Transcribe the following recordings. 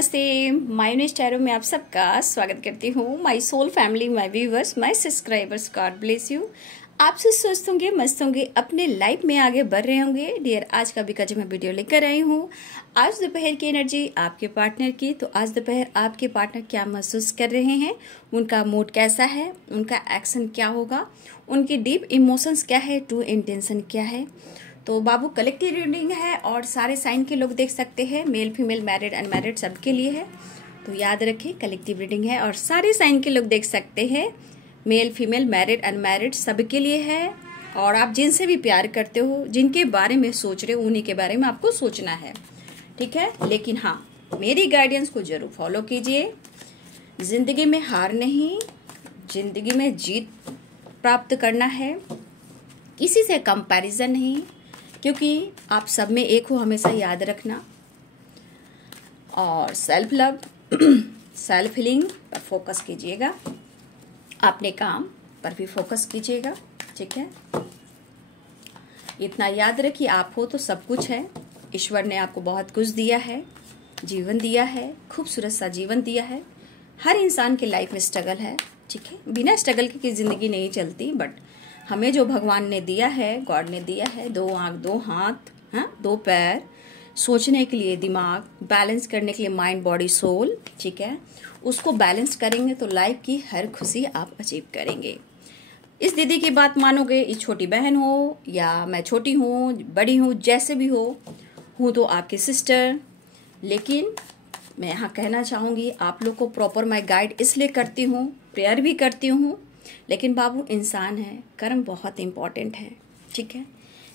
नमस्ते। मायोनेज टैरो में आप सबका स्वागत करती हूँ। My soul family, my viewers, my subscribers, God bless you. आपसे स्वस्थ होंगे, मस्त होंगे, अपने लाइफ में आगे बढ़ रहे होंगे। डियर, आज का भी जो मैं वीडियो लेकर आई हूँ, आज दोपहर की एनर्जी आपके पार्टनर की। तो आज दोपहर आपके पार्टनर क्या महसूस कर रहे हैं, उनका मूड कैसा है, उनका एक्शन क्या होगा, उनकी डीप इमोशंस क्या है, ट्रू इंटेंशन क्या है। तो बाबू कलेक्टिव रीडिंग है और सारे साइन के लोग देख सकते हैं, मेल फीमेल मैरिड अनमैरिड सबके लिए है। तो याद रखें, कलेक्टिव रीडिंग है और सारे साइन के लोग देख सकते हैं, मेल फीमेल मैरिड अनमैरिड सबके लिए है। और आप जिनसे भी प्यार करते हो, जिनके बारे में सोच रहे हो, उन्हीं के बारे में आपको सोचना है, ठीक है। लेकिन हाँ, मेरी गाइडेंस को जरूर फॉलो कीजिए। जिंदगी में हार नहीं, जिंदगी में जीत प्राप्त करना है, किसी से कंपैरिजन नहीं, क्योंकि आप सब में एक हो, हमेशा याद रखना। और सेल्फ लव सेल्फ हीलिंग पर फोकस कीजिएगा, अपने काम पर भी फोकस कीजिएगा, ठीक है। इतना याद रखिए, आप हो तो सब कुछ है। ईश्वर ने आपको बहुत कुछ दिया है, जीवन दिया है, खूबसूरत सा जीवन दिया है। हर इंसान के लाइफ में स्ट्रगल है, ठीक है। बिना स्ट्रगल की जिंदगी नहीं चलती। बट हमें जो भगवान ने दिया है, गॉड ने दिया है, 2 आंख, 2 हाथ, 2 पैर, सोचने के लिए दिमाग, बैलेंस करने के लिए माइंड बॉडी सोल, ठीक है। उसको बैलेंस करेंगे तो लाइफ की हर खुशी आप अचीव करेंगे। इस दीदी की बात मानोगे, ये छोटी बहन हो या मैं छोटी हूँ, बड़ी हूँ, जैसे भी हो, हूँ तो आपकी सिस्टर। लेकिन मैं यहाँ कहना चाहूँगी, आप लोग को प्रॉपर मैं गाइड इसलिए करती हूँ, प्रेयर भी करती हूँ। लेकिन बाबू इंसान है, कर्म बहुत इम्पॉर्टेंट है, ठीक है।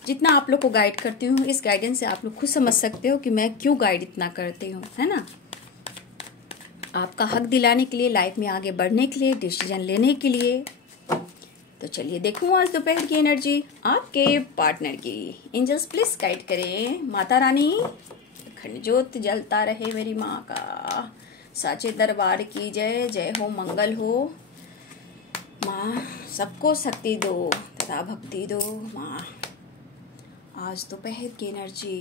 जितना आप लोग को गाइड करती हूँ, इस गाइडेंस से आप लोग खुद समझ सकते हो कि मैं क्यों गाइड इतना करती हूँ, है ना। आपका हक दिलाने के लिए, लाइफ में आगे बढ़ने के लिए, डिसीजन लेने के लिए। तो चलिए देखूँ आज दोपहर की एनर्जी आपके पार्टनर की। एंजल्स प्लीज गाइड करें। माता रानी, अखंड ज्योत जलता रहे मेरी माँ का, साचे दरबार की जय, जय हो, मंगल हो। माँ सबको शक्ति दो तथा भक्ति दो। माँ आज दोपहर की एनर्जी,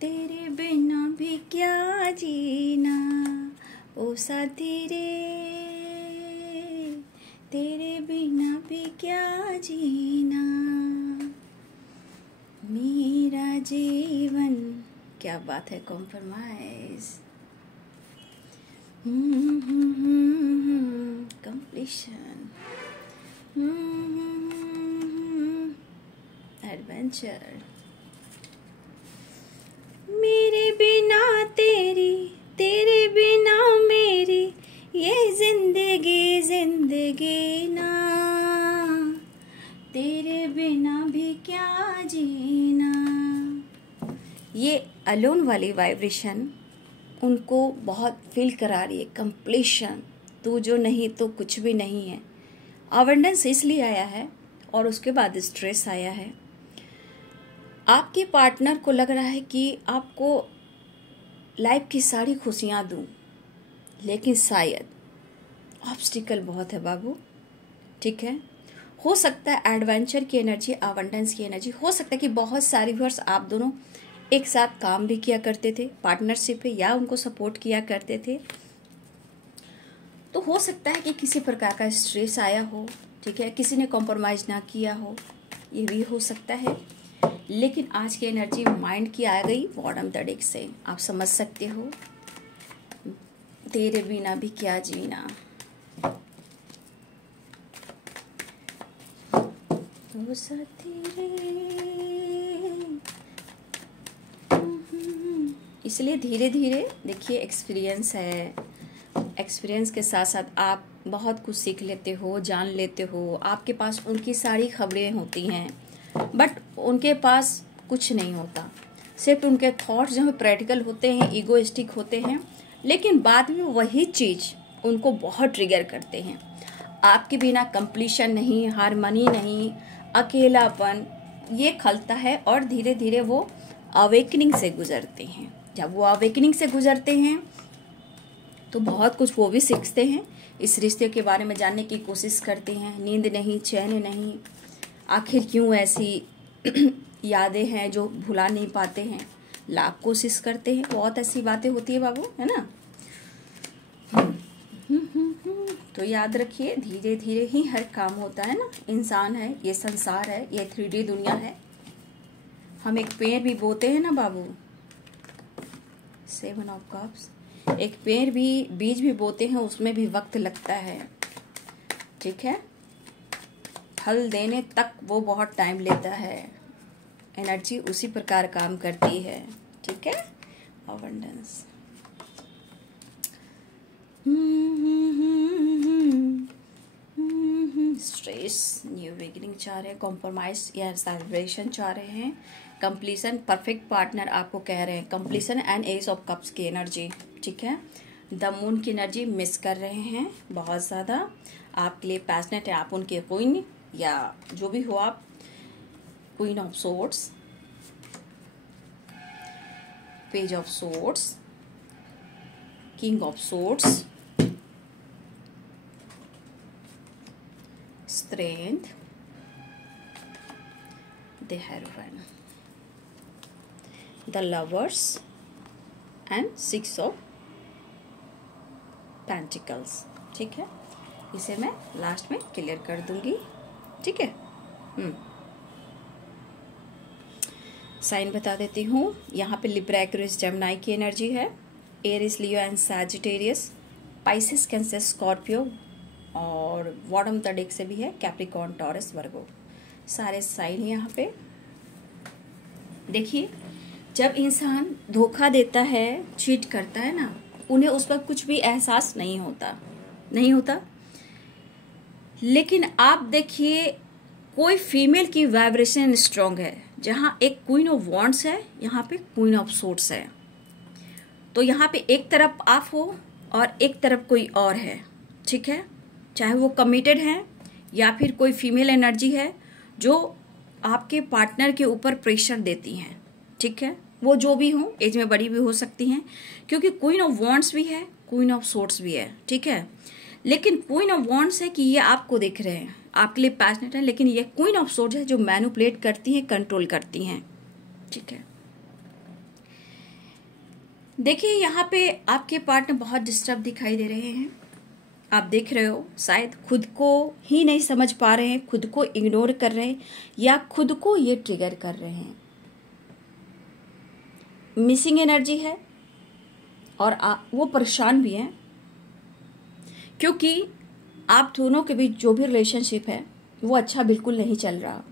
तेरे बिना भी क्या जीना ओ साथी रे, तेरे बिना भी क्या जीना मेरा जीवन। क्या बात है, कॉम्प्रोमाइज, कंप्लीशन, एडवेंचर। मेरे बिना तेरी, तेरे बिना मेरी, ये जिंदगी जिंदगी ना, तेरे बिना भी क्या जीना। ये अलोन वाली वाइब्रेशन उनको बहुत फील करा रही है। कंप्लीशन, तू जो नहीं तो कुछ भी नहीं है। अवेंडेंस इसलिए आया है और उसके बाद स्ट्रेस आया है। आपके पार्टनर को लग रहा है कि आपको लाइफ की सारी खुशियां दूं, लेकिन शायद ऑब्स्टिकल बहुत है बाबू, ठीक है। हो सकता है एडवेंचर की एनर्जी, अवेंडेंस की एनर्जी, हो सकता है कि बहुत सारी वर्ष आप दोनों एक साथ काम भी किया करते थे, पार्टनरशिप पे, या उनको सपोर्ट किया करते थे। तो हो सकता है कि किसी प्रकार का स्ट्रेस आया हो, ठीक है, किसी ने कॉम्प्रोमाइज ना किया हो, ये भी हो सकता है। लेकिन आज की एनर्जी माइंड की आ गई बॉटम द डेक से, आप समझ सकते हो। तेरे बिना भी क्या जीना, ओ साथी रे। इसलिए धीरे धीरे देखिए, एक्सपीरियंस है, एक्सपीरियंस के साथ साथ आप बहुत कुछ सीख लेते हो, जान लेते हो। आपके पास उनकी सारी खबरें होती हैं, बट उनके पास कुछ नहीं होता। सिर्फ उनके थॉट्स जो है प्रैक्टिकल होते हैं, ईगोइस्टिक होते हैं, लेकिन बाद में वही चीज़ उनको बहुत ट्रिगर करते हैं। आपके बिना कंप्लीशन नहीं, हारमनी नहीं, अकेलापन ये खलता है। और धीरे धीरे वो अवेकनिंग से गुजरते हैं। जब वो अवेकनिंग से गुजरते हैं तो बहुत कुछ वो भी सीखते हैं, इस रिश्ते के बारे में जानने की कोशिश करते हैं। नींद नहीं, चैन नहीं, आखिर क्यों ऐसी यादें हैं जो भुला नहीं पाते हैं, लाख कोशिश करते हैं, बहुत ऐसी बातें होती है बाबू, है ना। तो याद रखिए, धीरे धीरे ही हर काम होता है ना। इंसान है, ये संसार है, ये 3D दुनिया है। हम एक पेड़ भी बोते हैं ना बाबू, 7 ऑफ कप्स, एक पेड़ भी, बीज भी बोते हैं, उसमें भी वक्त लगता है, ठीक है। फल देने तक वो बहुत टाइम लेता है। एनर्जी उसी प्रकार काम करती है, ठीक है। अबंडेंस, स्ट्रेस, न्यू बिगिनिंग चाह रहे हैं, कॉम्प्रोमाइज या सेलिब्रेशन चाह रहे हैं, कंप्लीशन, परफेक्ट पार्टनर आपको कह रहे हैं, completion and S of cups की एनर्जी, ठीक है। द मून की एनर्जी मिस कर रहे हैं बहुत ज़्यादा, आपके लिए पैशनेट है, आप उनके क्वीन या जो भी हो आप, queen of swords, page of swords, king of swords, strength, the heroine, the lovers and 6 of pentacles, ठीक है। इसे मैं लास्ट में क्लियर कर दूंगी, ठीक है। साइन बता देती हूँ, यहाँ पे लिब्रा, एक्वेरियस, जेमिनी की एनर्जी है, Aries, Leo and Sagittarius, Pisces, Cancer, Scorpio, और बॉटम द डेक से भी है कैप्रिकॉर्न, टॉरस, वर्गो, सारे साइन यहाँ पे। देखिए, जब इंसान धोखा देता है, चीट करता है ना, उन्हें उस पर कुछ भी एहसास नहीं होता। लेकिन आप देखिए, कोई फीमेल की वाइब्रेशन स्ट्रांग है, जहाँ एक क्वीन ऑफ वॉन्ड्स है, यहाँ पे क्वीन ऑफ सोर्ड्स है। तो यहाँ पे एक तरफ आप हो और एक तरफ कोई और है, ठीक है। चाहे वो कमिटेड है या फिर कोई फीमेल एनर्जी है जो आपके पार्टनर के ऊपर प्रेशर देती हैं, ठीक है। वो जो भी हो, एज में बड़ी भी हो सकती हैं, क्योंकि क्वीन ऑफ वॉन्ड्स भी है, क्वीन ऑफ सोर्ड्स भी है, ठीक है। लेकिन क्वीन ऑफ वॉन्ड्स है कि ये आपको देख रहे हैं, आपके लिए पैशनेट है, लेकिन ये क्वीन ऑफ सोर्ड्स है जो मैनिपुलेट करती हैं, कंट्रोल करती हैं, ठीक है। देखिए, यहाँ पे आपके पार्टनर बहुत डिस्टर्ब दिखाई दे रहे हैं। आप देख रहे हो, शायद खुद को ही नहीं समझ पा रहे हैं, खुद को इग्नोर कर रहे हैं, या खुद को ये ट्रिगर कर रहे हैं। मिसिंग एनर्जी है और वो परेशान भी हैं, क्योंकि आप दोनों के बीच जो भी रिलेशनशिप है वो अच्छा बिल्कुल नहीं चल रहा,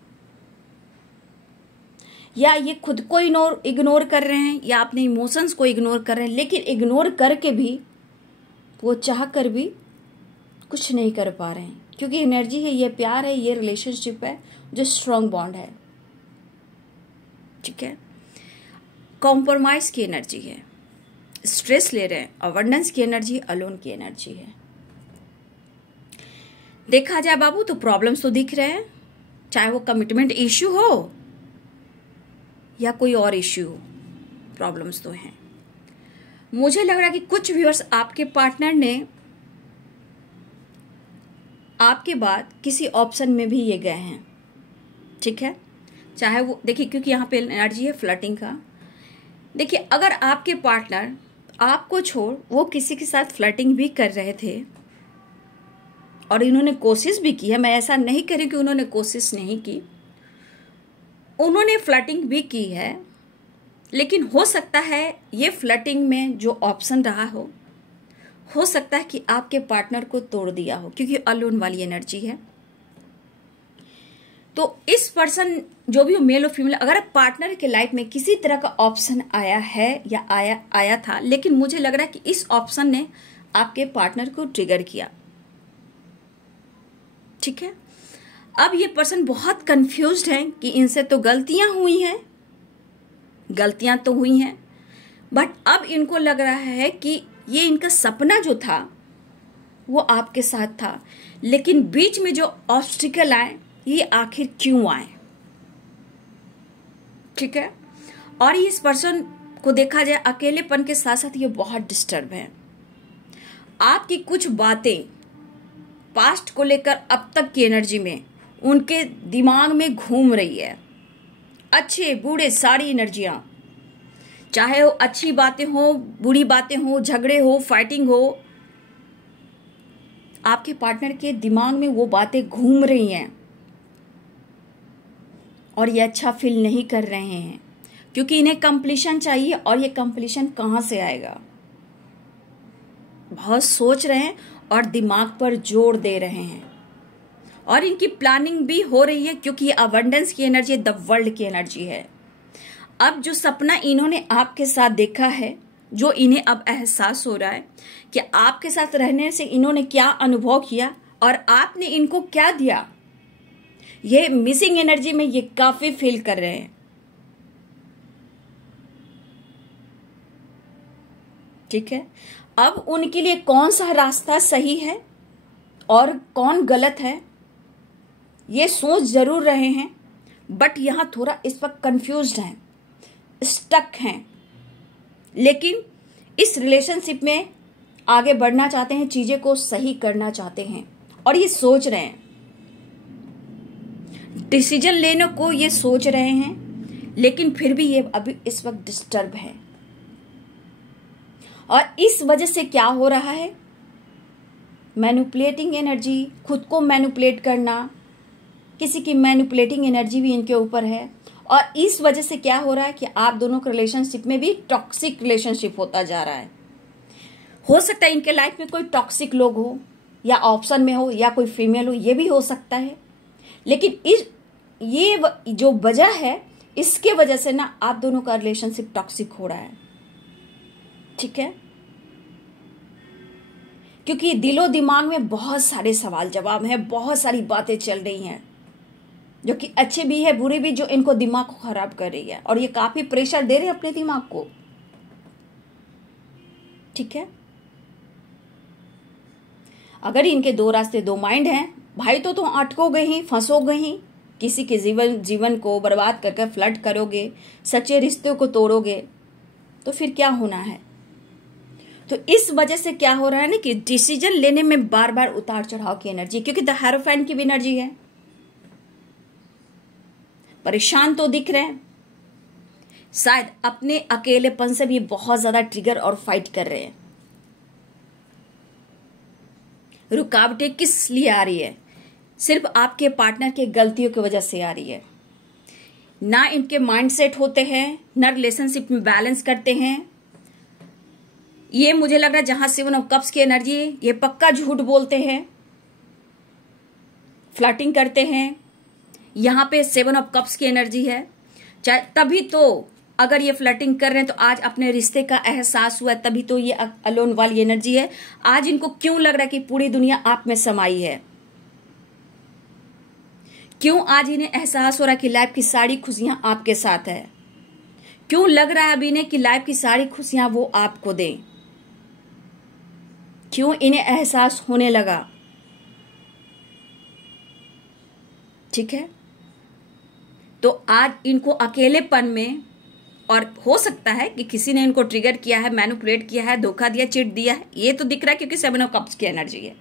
या ये खुद को इग्नोर कर रहे हैं, या अपने इमोशंस को इग्नोर कर रहे हैं। लेकिन इग्नोर करके भी वो चाह कर भी कुछ नहीं कर पा रहे हैं, क्योंकि एनर्जी है, ये प्यार है, ये रिलेशनशिप है जो स्ट्रॉन्ग बॉन्ड है, ठीक है। कॉम्प्रोमाइज की एनर्जी है, स्ट्रेस ले रहे हैं, अवंडेंस की एनर्जी, अलोन की एनर्जी है। देखा जाए बाबू तो प्रॉब्लम्स तो दिख रहे हैं, चाहे वो कमिटमेंट इश्यू हो या कोई और इश्यू हो, प्रॉब्लम्स तो हैं। मुझे लग रहा है कि कुछ व्यूअर्स, आपके पार्टनर ने आपके बाद किसी ऑप्शन में भी ये गए हैं, ठीक है। चाहे वो, देखिए, क्योंकि यहाँ पे एनर्जी है फ्लर्टिंग का। देखिए, अगर आपके पार्टनर आपको छोड़ वो किसी के साथ फ्लर्टिंग भी कर रहे थे और इन्होंने कोशिश भी की है, मैं ऐसा नहीं कह रही कि उन्होंने कोशिश नहीं की, उन्होंने फ्लर्टिंग भी की है, लेकिन हो सकता है ये फ्लर्टिंग में जो ऑप्शन रहा हो सकता है कि आपके पार्टनर को तोड़ दिया हो, क्योंकि अलोन वाली एनर्जी है। तो इस पर्सन, जो भी हो, मेल और फीमेल, अगर पार्टनर के लाइफ में किसी तरह का ऑप्शन आया है या आया था, लेकिन मुझे लग रहा है कि इस ऑप्शन ने आपके पार्टनर को ट्रिगर किया, ठीक है। अब ये पर्सन बहुत कंफ्यूज्ड है कि इनसे तो गलतियां हुई हैं, बट अब इनको लग रहा है कि ये इनका सपना जो था वो आपके साथ था, लेकिन बीच में जो ऑब्स्टिकल आए, ये आखिर क्यों आए, ठीक है। और इस पर्सन को देखा जाए, अकेलेपन के साथ साथ ये बहुत डिस्टर्ब है। आपकी कुछ बातें पास्ट को लेकर अब तक की एनर्जी में उनके दिमाग में घूम रही है, अच्छे बुरे सारी एनर्जियां, चाहे वो अच्छी बातें हो, बुरी बातें हो, झगड़े हो, फाइटिंग हो, आपके पार्टनर के दिमाग में वो बातें घूम रही हैं और ये अच्छा फील नहीं कर रहे हैं, क्योंकि इन्हें कंप्लीशन चाहिए। और ये कंप्लीशन कहाँ से आएगा? बहुत सोच रहे हैं और दिमाग पर जोर दे रहे हैं, और इनकी प्लानिंग भी हो रही है, क्योंकि ये अबंडेंस की एनर्जी, द वर्ल्ड की एनर्जी है। अब जो सपना इन्होंने आपके साथ देखा है, जो इन्हें अब एहसास हो रहा है कि आपके साथ रहने से इन्होंने क्या अनुभव किया और आपने इनको क्या दिया, ये मिसिंग एनर्जी में ये काफी फील कर रहे हैं। ठीक है, अब उनके लिए कौन सा रास्ता सही है और कौन गलत है, ये सोच जरूर रहे हैं, बट यहां थोड़ा इस वक्त कंफ्यूज्ड हैं, स्टक हैं। लेकिन इस रिलेशनशिप में आगे बढ़ना चाहते हैं, चीजें को सही करना चाहते हैं, और ये सोच रहे हैं, डिसीजन लेने को ये सोच रहे हैं, लेकिन फिर भी ये अभी इस वक्त डिस्टर्ब है। और इस वजह से क्या हो रहा है, मैनिपुलेटिंग एनर्जी, खुद को मैनिपुलेट करना, किसी की मैनिपुलेटिंग एनर्जी भी इनके ऊपर है। और इस वजह से क्या हो रहा है कि आप दोनों के रिलेशनशिप में भी टॉक्सिक रिलेशनशिप होता जा रहा है। हो सकता है इनके लाइफ में कोई टॉक्सिक लोग हो, या ऑप्शन में हो, या कोई फीमेल हो, ये भी हो सकता है। लेकिन ये जो वजह है, इसके वजह से ना आप दोनों का रिलेशनशिप टॉक्सिक हो रहा है। ठीक है, क्योंकि दिलो दिमाग में बहुत सारे सवाल जवाब हैं, बहुत सारी बातें चल रही हैं, जो कि अच्छे भी है, बुरे भी, जो इनको दिमाग को खराब कर रही है, और ये काफी प्रेशर दे रहे हैं अपने दिमाग को। ठीक है, अगर इनके दो रास्ते, दो माइंड हैं, भाई तो तुम अटको गई ही, फंसो गई ही, किसी के जीवन को बर्बाद करके फ्लर्ट करोगे, सच्चे रिश्तों को तोड़ोगे, तो फिर क्या होना है। तो इस वजह से क्या हो रहा है ना कि डिसीजन लेने में बार बार उतार चढ़ाव की एनर्जी, क्योंकि द हेरोफेंट की भी एनर्जी है। परेशान तो दिख रहे हैं, शायद अपने अकेलेपन से भी बहुत ज्यादा ट्रिगर और फाइट कर रहे हैं। रुकावटें किस लिए आ रही है? सिर्फ आपके पार्टनर के गलतियों की वजह से आ रही है। ना इनके माइंडसेट होते हैं, ना रिलेशनशिप में बैलेंस करते हैं। ये मुझे लग रहा है जहां 7 ऑफ कप्स की एनर्जी है, ये पक्का झूठ बोलते हैं, फ्लर्टिंग करते हैं। यहां पे 7 ऑफ कप्स की एनर्जी है, चाहे तभी तो अगर ये फ्लर्टिंग कर रहे हैं तो आज अपने रिश्ते का एहसास हुआ, तभी तो ये अलोन वाली एनर्जी है। आज इनको क्यों लग रहा है कि पूरी दुनिया आप में समाई है? क्यों आज इन्हें एहसास हो रहा है कि लाइफ की सारी खुशियां आपके साथ है? क्यों लग रहा है अभी इन्हें कि लाइफ की सारी खुशियां वो आपको दें? क्यों इन्हें एहसास होने लगा? ठीक है, तो आज इनको अकेलेपन में, और हो सकता है कि किसी ने इनको ट्रिगर किया है, मैनिपुलेट किया है, धोखा दिया, चिट दिया है, ये तो दिख रहा है क्योंकि 7 ऑफ कप्स की एनर्जी है।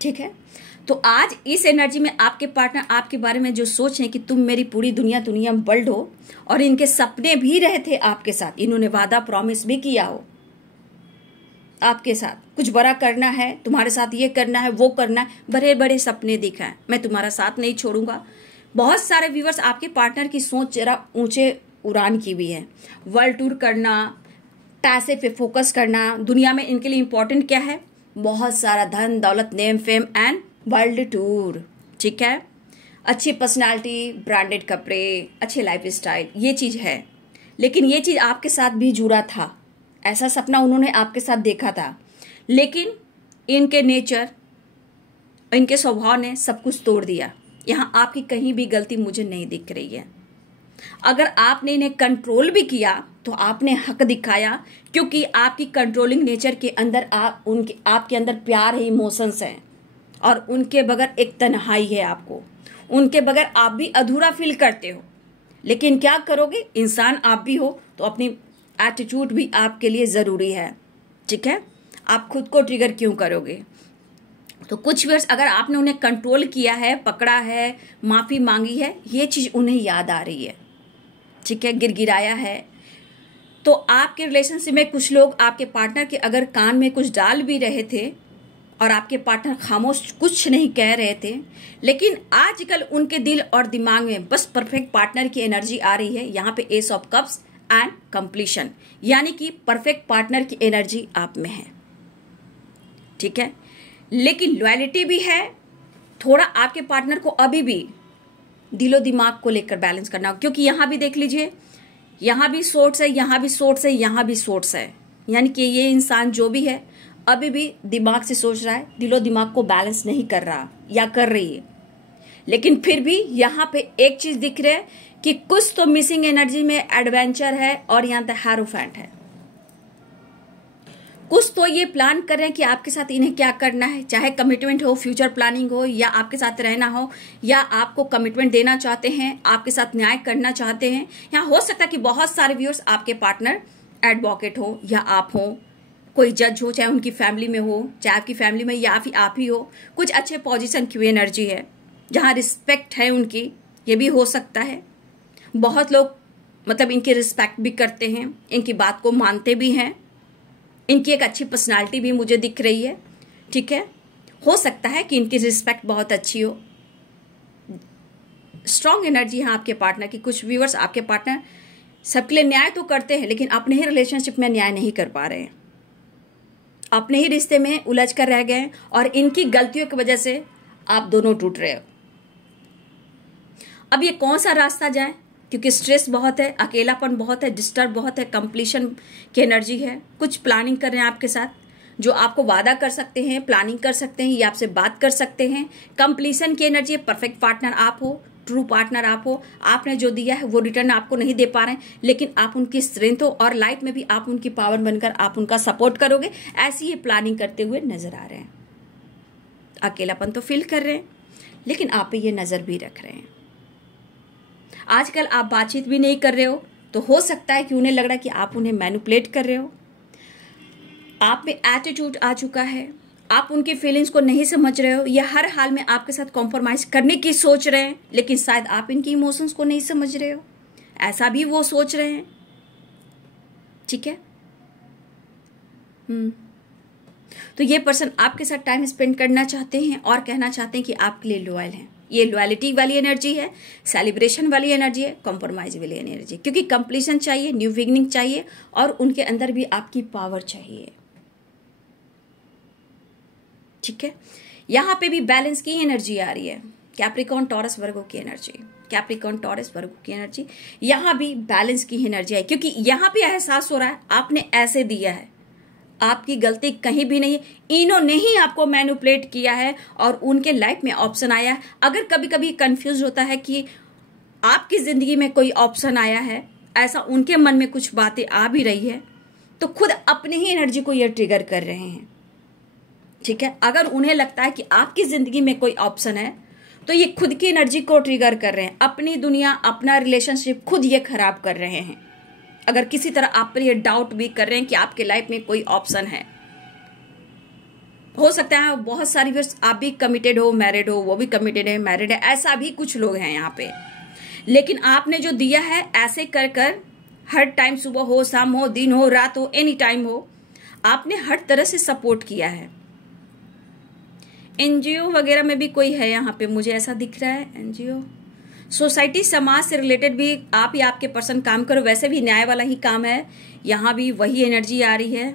ठीक है, तो आज इस एनर्जी में आपके पार्टनर आपके बारे में जो सोच है कि तुम मेरी पूरी दुनिया वर्ल्ड हो, और इनके सपने भी रहे थे आपके साथ, इन्होंने वादा प्रॉमिस भी किया हो आपके साथ, कुछ बड़ा करना है, तुम्हारे साथ ये करना है, वो करना है, बड़े बड़े सपने दिखाए, मैं तुम्हारा साथ नहीं छोड़ूंगा। बहुत सारे व्यूवर्स आपके पार्टनर की सोच जरा ऊंचे उड़ान की भी है। वर्ल्ड टूर करना, पैसे पे फोकस करना, दुनिया में इनके लिए इंपॉर्टेंट क्या है? बहुत सारा धन दौलत, name fame and world tour. ठीक है, अच्छी पर्सनालिटी, ब्रांडेड कपड़े, अच्छे लाइफ स्टाइल, ये चीज है। लेकिन ये चीज आपके साथ भी जुड़ा था, ऐसा सपना उन्होंने आपके साथ देखा था, लेकिन इनके नेचर, इनके स्वभाव ने सब कुछ तोड़ दिया। यहां आपकी कहीं भी गलती मुझे नहीं दिख रही है। अगर आपने इन्हें कंट्रोल भी किया तो आपने हक दिखाया, क्योंकि आपकी कंट्रोलिंग नेचर के अंदर आपके अंदर प्यार है, इमोशंस हैं, और उनके बगैर एक तन्हाई है आपको, उनके बगैर आप भी अधूरा फील करते हो। लेकिन क्या करोगे, इंसान आप भी हो, तो अपनी एटीट्यूड भी आपके लिए जरूरी है। ठीक है, आप खुद को ट्रिगर क्यों करोगे? तो कुछ वर्ष अगर आपने उन्हें कंट्रोल किया है, पकड़ा है, माफी मांगी है, ये चीज उन्हें याद आ रही है। ठीक है, गिरगिराया है। तो आपके रिलेशनशिप में कुछ लोग आपके पार्टनर के अगर कान में कुछ डाल भी रहे थे और आपके पार्टनर खामोश कुछ नहीं कह रहे थे, लेकिन आजकल उनके दिल और दिमाग में बस परफेक्ट पार्टनर की एनर्जी आ रही है। यहाँ पे S of cups and completion, यानी कि परफेक्ट पार्टनर की एनर्जी आप में है, ठीक है। लेकिन लॉयल्टी भी है। थोड़ा आपके पार्टनर को अभी भी दिलो दिमाग को लेकर बैलेंस करना, क्योंकि यहां भी देख लीजिए, यहां भी सोर्स है, यहां भी सोर्स है, यहां भी सोर्स है। यानी कि ये इंसान जो भी है अभी भी दिमाग से सोच रहा है, दिलो दिमाग को बैलेंस नहीं कर रहा या कर रही है। लेकिन फिर भी यहां पे एक चीज दिख रहा है कि कुछ तो मिसिंग एनर्जी में एडवेंचर है और यहां तक हैरोफेंट है। कुछ तो ये प्लान कर रहे हैं कि आपके साथ इन्हें क्या करना है, चाहे कमिटमेंट हो, फ्यूचर प्लानिंग हो, या आपके साथ रहना हो, या आपको कमिटमेंट देना चाहते हैं, आपके साथ न्याय करना चाहते हैं। यहाँ हो सकता है कि बहुत सारे व्यूअर्स आपके पार्टनर एडवोकेट हो, या आप हो, कोई जज हो, चाहे उनकी फैमिली में हो, चाहे आपकी फैमिली में या फिर आप ही हो। कुछ अच्छे पोजीशन की एनर्जी है जहाँ रिस्पेक्ट है उनकी, ये भी हो सकता है। बहुत लोग मतलब इनकी रिस्पेक्ट भी करते हैं, इनकी बात को मानते भी हैं, इनकी एक अच्छी पर्सनालिटी भी मुझे दिख रही है, ठीक है। हो सकता है कि इनकी रिस्पेक्ट बहुत अच्छी हो। स्ट्रॉन्ग एनर्जी है आपके पार्टनर की। कुछ व्यूअर्स आपके पार्टनर सबके लिए न्याय तो करते हैं, लेकिन अपने ही रिलेशनशिप में न्याय नहीं कर पा रहे हैं, अपने ही रिश्ते में उलझ कर रह गए, और इनकी गलतियों की वजह से आप दोनों टूट रहे हो। अब ये कौन सा रास्ता जाए, क्योंकि स्ट्रेस बहुत है, अकेलापन बहुत है, डिस्टर्ब बहुत है, कंप्लीशन की एनर्जी है। कुछ प्लानिंग कर रहे हैं आपके साथ, जो आपको वादा कर सकते हैं, प्लानिंग कर सकते हैं, या आपसे बात कर सकते हैं। कंप्लीशन की एनर्जी है। परफेक्ट पार्टनर आप हो, ट्रू पार्टनर आप हो। आपने जो दिया है वो रिटर्न आपको नहीं दे पा रहे हैं, लेकिन आप उनकी स्ट्रेंथ हो और लाइफ में भी आप उनकी पावर बनकर आप उनका सपोर्ट करोगे। ऐसी ये प्लानिंग करते हुए नजर आ रहे हैं। अकेलापन तो फील कर रहे हैं, लेकिन आप पे ये नजर भी रख रहे हैं। आजकल आप बातचीत भी नहीं कर रहे हो, तो हो सकता है कि उन्हें लग रहा है कि आप उन्हें मैनिपुलेट कर रहे हो। आप में एटीट्यूड आ चुका है, आप उनके फीलिंग्स को नहीं समझ रहे हो, या हर हाल में आपके साथ कॉम्प्रोमाइज करने की सोच रहे हैं, लेकिन शायद आप इनकी इमोशंस को नहीं समझ रहे हो, ऐसा भी वो सोच रहे हैं, ठीक है। तो ये पर्सन आपके साथ टाइम स्पेंड करना चाहते हैं और कहना चाहते हैं कि आपके लिए लॉयल हैं। ये लॉयलिटी वाली एनर्जी है, सेलिब्रेशन वाली एनर्जी है, कॉम्प्रोमाइज वाली एनर्जी, क्योंकि कंप्लीशन चाहिए, न्यू बिगिनिंग चाहिए, और उनके अंदर भी आपकी पावर चाहिए, ठीक है। यहां पे भी बैलेंस की एनर्जी आ रही है। कैप्रिकॉर्न टॉरस वर्गो की एनर्जी, कैप्रिकॉर्न टॉरस वर्गो की एनर्जी, यहां भी बैलेंस की एनर्जी है, क्योंकि यहां पे एहसास हो रहा है आपने ऐसे दिया है, आपकी गलती कहीं भी नहीं, इन्होंने ही आपको मैनिपुलेट किया है और उनके लाइफ में ऑप्शन आया है। अगर कभी कभी कंफ्यूज होता है कि आपकी जिंदगी में कोई ऑप्शन आया है, ऐसा उनके मन में कुछ बातें आ भी रही है, तो खुद अपने ही एनर्जी को ये ट्रिगर कर रहे हैं, ठीक है। अगर उन्हें लगता है कि आपकी जिंदगी में कोई ऑप्शन है, तो ये खुद की एनर्जी को ट्रिगर कर रहे हैं, अपनी दुनिया, अपना रिलेशनशिप खुद ये खराब कर रहे हैं। अगर किसी तरह आप पर ये डाउट भी कर रहे हैं कि आपके लाइफ में कोई ऑप्शन है, हो सकता है बहुत सारी आप भी कमिटेड हो, मैरिड हो, वो भी कमिटेड है, मैरिड है, ऐसा भी कुछ लोग हैं यहाँ पे। लेकिन आपने जो दिया है, ऐसे कर कर हर टाइम, सुबह हो, शाम हो, दिन हो, रात हो, एनी टाइम हो, आपने हर तरह से सपोर्ट किया है। एनजीओ वगैरह में भी कोई है यहाँ पे, मुझे ऐसा दिख रहा है। एनजीओ, सोसाइटी, समाज से रिलेटेड भी आप या आपके पर्सन काम करो, वैसे भी न्याय वाला ही काम है, यहाँ भी वही एनर्जी आ रही है।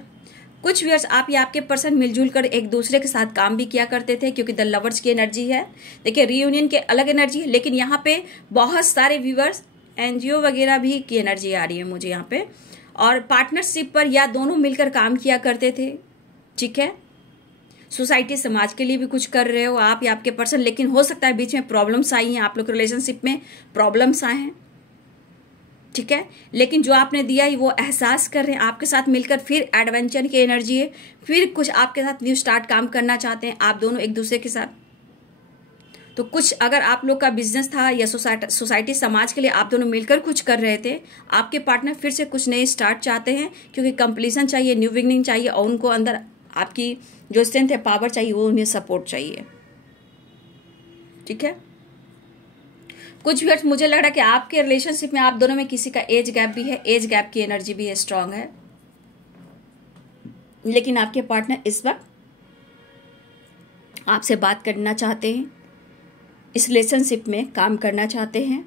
कुछ व्यूअर्स आप या आपके पर्सन मिलजुल कर एक दूसरे के साथ काम भी किया करते थे, क्योंकि द लवर्स की एनर्जी है। देखिए, रीयूनियन के अलग एनर्जी है, लेकिन यहाँ पे बहुत सारे व्यूअर्स एनजीओ वगैरह भी की एनर्जी आ रही है मुझे यहाँ पे, और पार्टनरशिप पर या दोनों मिलकर काम किया करते थे, ठीक है। सोसाइटी, समाज के लिए भी कुछ कर रहे हो आप या आपके पर्सन, लेकिन हो सकता है बीच में प्रॉब्लम्स आई हैं, आप लोग रिलेशनशिप में प्रॉब्लम्स आए हैं, ठीक है। लेकिन जो आपने दिया है वो एहसास कर रहे हैं, आपके साथ मिलकर फिर एडवेंचर की एनर्जी है, फिर कुछ आपके साथ न्यू स्टार्ट काम करना चाहते हैं आप दोनों एक दूसरे के साथ। तो कुछ अगर आप लोग का बिजनेस था या सोसाइटी, समाज के लिए आप दोनों मिलकर कुछ कर रहे थे, आपके पार्टनर फिर से कुछ नए स्टार्ट चाहते हैं, क्योंकि कंप्लीशन चाहिए, न्यू बिगिनिंग चाहिए, और उनको अंदर आपकी जो स्ट्रेंथ है, पावर चाहिए, वो उन्हें सपोर्ट चाहिए, ठीक है। कुछ व्यूअर्स, मुझे लग रहा है कि आपके रिलेशनशिप में आप दोनों में किसी का एज गैप भी है, एज गैप की एनर्जी भी है, स्ट्रांग है। लेकिन आपके पार्टनर इस वक्त आपसे बात करना चाहते हैं, इस रिलेशनशिप में काम करना चाहते हैं,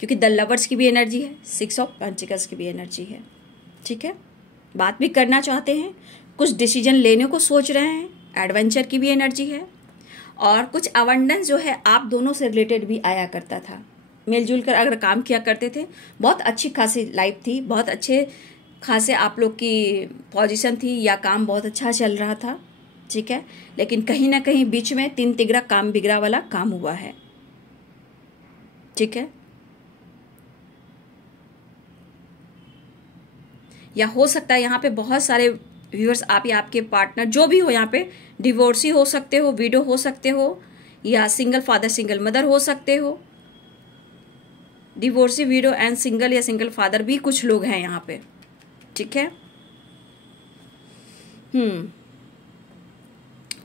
क्योंकि द लवर्स की भी एनर्जी है, 6 ऑफ पेंटिकल्स की भी एनर्जी है। ठीक है, बात भी करना चाहते हैं, कुछ डिसीजन लेने को सोच रहे हैं, एडवेंचर की भी एनर्जी है। और कुछ अबंडेंस जो है आप दोनों से रिलेटेड भी आया करता था, मिलजुल कर अगर काम किया करते थे, बहुत अच्छी खासी लाइफ थी, बहुत अच्छे खासे आप लोग की पोजीशन थी, या काम बहुत अच्छा चल रहा था। ठीक है, लेकिन कहीं ना कहीं बीच में 3 तिगड़ा काम बिगड़ा वाला काम हुआ है। ठीक है, या हो सकता है यहाँ पे बहुत सारे व्यूअर्स, आप या आपके पार्टनर जो भी हो, यहाँ पे डिवोर्सी हो सकते हो, विडो हो सकते हो, या सिंगल फादर सिंगल मदर हो सकते हो। डिवोर्सी, विडो एंड सिंगल या सिंगल फादर भी कुछ लोग हैं यहाँ पे। ठीक है,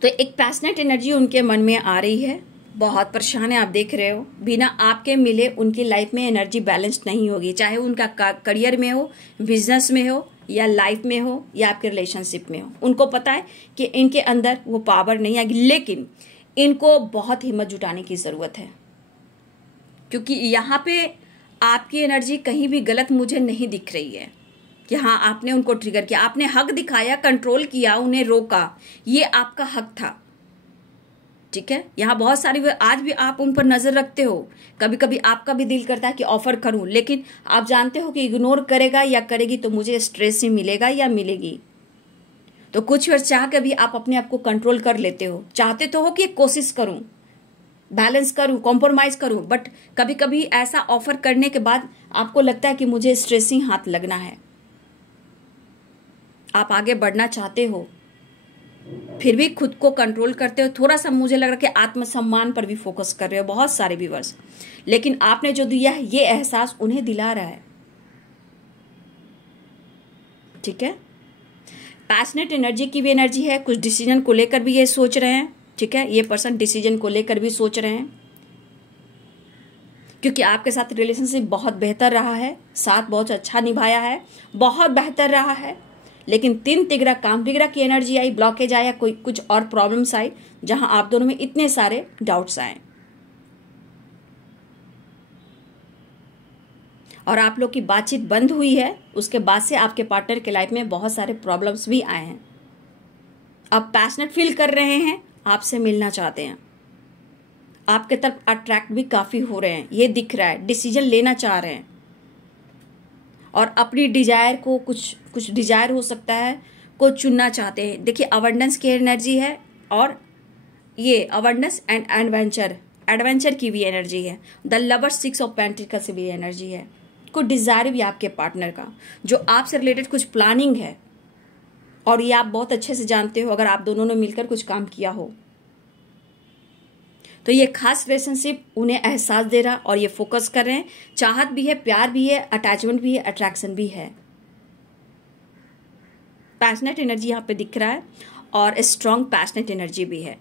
तो एक पैशनेट एनर्जी उनके मन में आ रही है, बहुत परेशान है, आप देख रहे हो। बिना आपके मिले उनकी लाइफ में एनर्जी बैलेंस नहीं होगी, चाहे उनका करियर में हो, बिजनेस में हो, या लाइफ में हो, या आपके रिलेशनशिप में हो। उनको पता है कि इनके अंदर वो पावर नहीं आएगी, लेकिन इनको बहुत हिम्मत जुटाने की जरूरत है, क्योंकि यहाँ पे आपकी एनर्जी कहीं भी गलत मुझे नहीं दिख रही है कि हाँ आपने उनको ट्रिगर किया, आपने हक दिखाया, कंट्रोल किया, उन्हें रोका, ये आपका हक था। ठीक है, यहाँ बहुत सारी, आज भी आप उन पर नजर रखते हो, कभी कभी आपका भी दिल करता है कि ऑफर करूं, लेकिन आप जानते हो कि इग्नोर करेगा या करेगी तो मुझे स्ट्रेस ही मिलेगा या मिलेगी। तो कुछ वर्ष चाह के भी आप अपने आप को कंट्रोल कर लेते हो, चाहते तो हो कि कोशिश करूं, बैलेंस करूं, कॉम्प्रोमाइज करूं, बट कभी कभी ऐसा ऑफर करने के बाद आपको लगता है कि मुझे स्ट्रेस ही हाथ लगना है। आप आगे बढ़ना चाहते हो, फिर भी खुद को कंट्रोल करते हो, थोड़ा सा मुझे लग रहा है कि आत्मसम्मान पर भी फोकस कर रहे हो बहुत सारे व्यूअर्स, लेकिन आपने जो दिया है ये एहसास उन्हें दिला रहा है। ठीक है, पैशनेट एनर्जी की भी एनर्जी है, कुछ डिसीजन को लेकर भी ये सोच रहे हैं। ठीक है, ये पर्सन डिसीजन को लेकर भी सोच रहे हैं, क्योंकि आपके साथ रिलेशनशिप बहुत बेहतर रहा है, साथ बहुत अच्छा निभाया है, बहुत बेहतर रहा है, लेकिन 3 तिगड़ा काम बिगड़ा की एनर्जी आई, ब्लॉकेज आया, कोई कुछ और प्रॉब्लम्स आई, जहां आप दोनों में इतने सारे डाउट्स आए, और आप लोग की बातचीत बंद हुई है। उसके बाद से आपके पार्टनर के लाइफ में बहुत सारे प्रॉब्लम्स भी आए हैं। आप पैशनेट फील कर रहे हैं, आपसे मिलना चाहते हैं, आपके तरफ अट्रैक्ट भी काफी हो रहे हैं, ये दिख रहा है, डिसीजन लेना चाह रहे हैं, और अपनी डिजायर को, कुछ डिजायर हो सकता है, को चुनना चाहते हैं। देखिए, अबंडेंस की एनर्जी है, और ये अबंडेंस एंड एडवेंचर की भी एनर्जी है। द लवर 6 ऑफ पेंटिकल्स की भी एनर्जी है। कुछ डिजायर भी आपके पार्टनर का, जो आपसे रिलेटेड कुछ प्लानिंग है, और ये आप बहुत अच्छे से जानते हो अगर आप दोनों ने मिलकर कुछ काम किया हो। तो ये खास रिलेशनशिप उन्हें एहसास दे रहा, और ये फोकस कर रहे हैं, चाहत भी है, प्यार भी है, अटैचमेंट भी है, अट्रैक्शन भी है। पैशनेट एनर्जी यहाँ पे दिख रहा है, और स्ट्रॉन्ग पैशनेट एनर्जी भी है,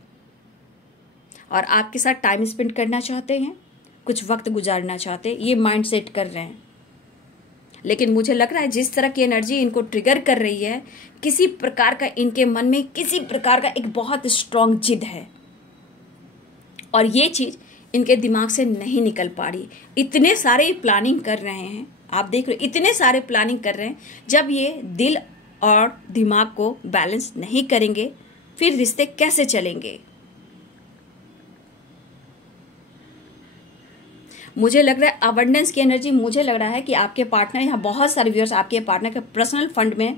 और आपके साथ टाइम स्पेंड करना चाहते हैं, कुछ वक्त गुजारना चाहते हैं, ये माइंड सेट कर रहे हैं। लेकिन मुझे लग रहा है जिस तरह की एनर्जी इनको ट्रिगर कर रही है, किसी प्रकार का इनके मन में किसी प्रकार का एक बहुत स्ट्रॉन्ग जिद है, और ये चीज इनके दिमाग से नहीं निकल पा रही। इतने सारे प्लानिंग कर रहे हैं, आप देख रहे हो, इतने सारे प्लानिंग कर रहे हैं, जब ये दिल और दिमाग को बैलेंस नहीं करेंगे फिर रिश्ते कैसे चलेंगे। मुझे लग रहा है अबंडेंस की एनर्जी, मुझे लग रहा है कि आपके पार्टनर, यहाँ बहुत सारे व्यूअर्स, आपके पार्टनर के पर्सनल फंड में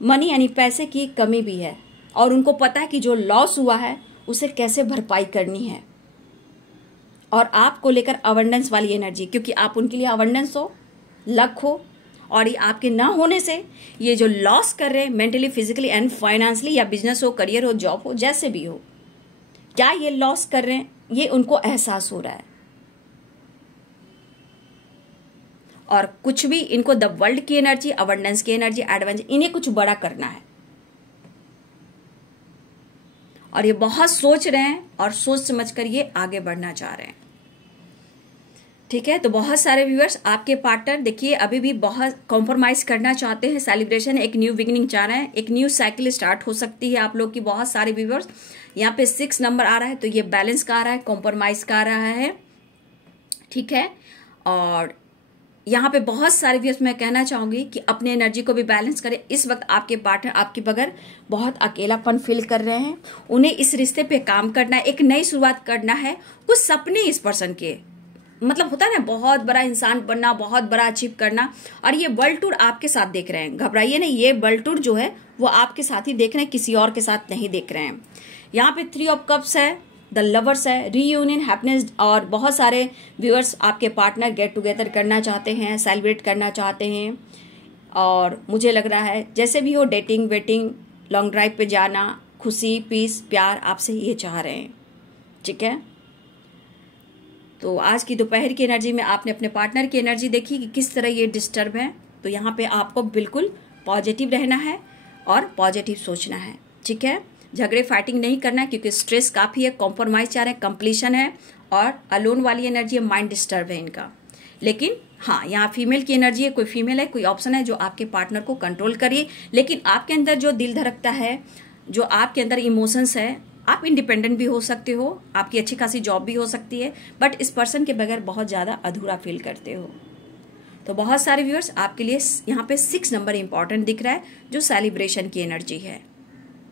मनी यानी पैसे की कमी भी है, और उनको पता है कि जो लॉस हुआ है उसे कैसे भरपाई करनी है, और आपको लेकर अबंडेंस वाली एनर्जी, क्योंकि आप उनके लिए अबंडेंस हो, लक हो, और ये आपके ना होने से ये जो लॉस कर रहे हैं मेंटली, फिजिकली एंड फाइनेंशियली, या बिजनेस हो, करियर हो, जॉब हो, जैसे भी हो, क्या ये लॉस कर रहे हैं ये उनको एहसास हो रहा है। और कुछ भी इनको द वर्ल्ड की एनर्जी, अबंडेंस की एनर्जी, एडवेंचर, इन्हें कुछ बड़ा करना है, और ये बहुत सोच रहे हैं, और सोच समझकर ये आगे बढ़ना चाह रहे हैं। ठीक है। तो बहुत सारे व्यूअर्स आपके पार्टनर देखिए अभी भी बहुत कॉम्प्रोमाइज करना चाहते हैं, सेलिब्रेशन, एक न्यू बिगिनिंग चाह रहे हैं, एक न्यू साइकिल स्टार्ट हो सकती है आप लोग की। बहुत सारे व्यूअर्स यहाँ पे 6 नंबर आ रहा है, तो ये बैलेंस का आ रहा है, कॉम्प्रोमाइज का आ रहा है, ठीक है। और यहाँ पे बहुत सारे व्यूअर्स मैं कहना चाहूंगी कि अपने एनर्जी को भी बैलेंस करें। इस वक्त आपके पार्टनर आपके बगैर बहुत अकेलापन फील कर रहे हैं, उन्हें इस रिश्ते पे काम करना है, एक नई शुरुआत करना है। कुछ सपने इस पर्सन के, मतलब होता है ना बहुत बड़ा इंसान बनना, बहुत बड़ा अचीव करना, और ये वर्ल्ड टूर आपके साथ देख रहे हैं। घबराइए नहीं, ये वर्ल्ड टूर जो है वो आपके साथ ही देख रहे हैं, किसी और के साथ नहीं देख रहे हैं। यहाँ पे 3 ऑफ कप्स है, द लवर्स है, रीयूनियन, हैप्पीनेस, और बहुत सारे व्यूअर्स आपके पार्टनर गेट टुगेदर करना चाहते हैं, सेलिब्रेट करना चाहते हैं। और मुझे लग रहा है जैसे भी हो, डेटिंग वेटिंग, लॉन्ग ड्राइव पे जाना, खुशी, पीस, प्यार आपसे ये चाह रहे हैं, ठीक है। तो आज की दोपहर की एनर्जी में आपने अपने पार्टनर की एनर्जी देखी कि किस तरह ये डिस्टर्ब है। तो यहाँ पे आपको बिल्कुल पॉजिटिव रहना है और पॉजिटिव सोचना है, ठीक है। झगड़े फाइटिंग नहीं करना है क्योंकि स्ट्रेस काफ़ी है, कॉम्प्रोमाइज चाह रहे हैं, कंप्लीशन है, और अलोन वाली एनर्जी है, माइंड डिस्टर्ब है इनका। लेकिन हाँ, यहाँ फीमेल की एनर्जी है, कोई फीमेल है, कोई ऑप्शन है जो आपके पार्टनर को कंट्रोल करिए। लेकिन आपके अंदर जो दिल धड़कता है, जो आपके अंदर इमोशंस है, आप इंडिपेंडेंट भी हो सकते हो, आपकी अच्छी खासी जॉब भी हो सकती है, बट इस पर्सन के बगैर बहुत ज़्यादा अधूरा फील करते हो। तो बहुत सारे व्यूअर्स आपके लिए यहाँ पे 6 नंबर इंपॉर्टेंट दिख रहा है, जो सेलिब्रेशन की एनर्जी है,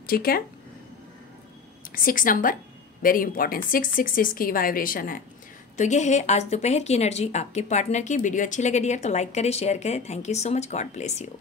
ठीक है। 6 नंबर वेरी इंपॉर्टेंट, 666 की वाइब्रेशन है। तो ये है आज दोपहर की एनर्जी आपके पार्टनर की। वीडियो अच्छी लगे डियर तो लाइक करें, शेयर करें। Thank you so much, God bless you.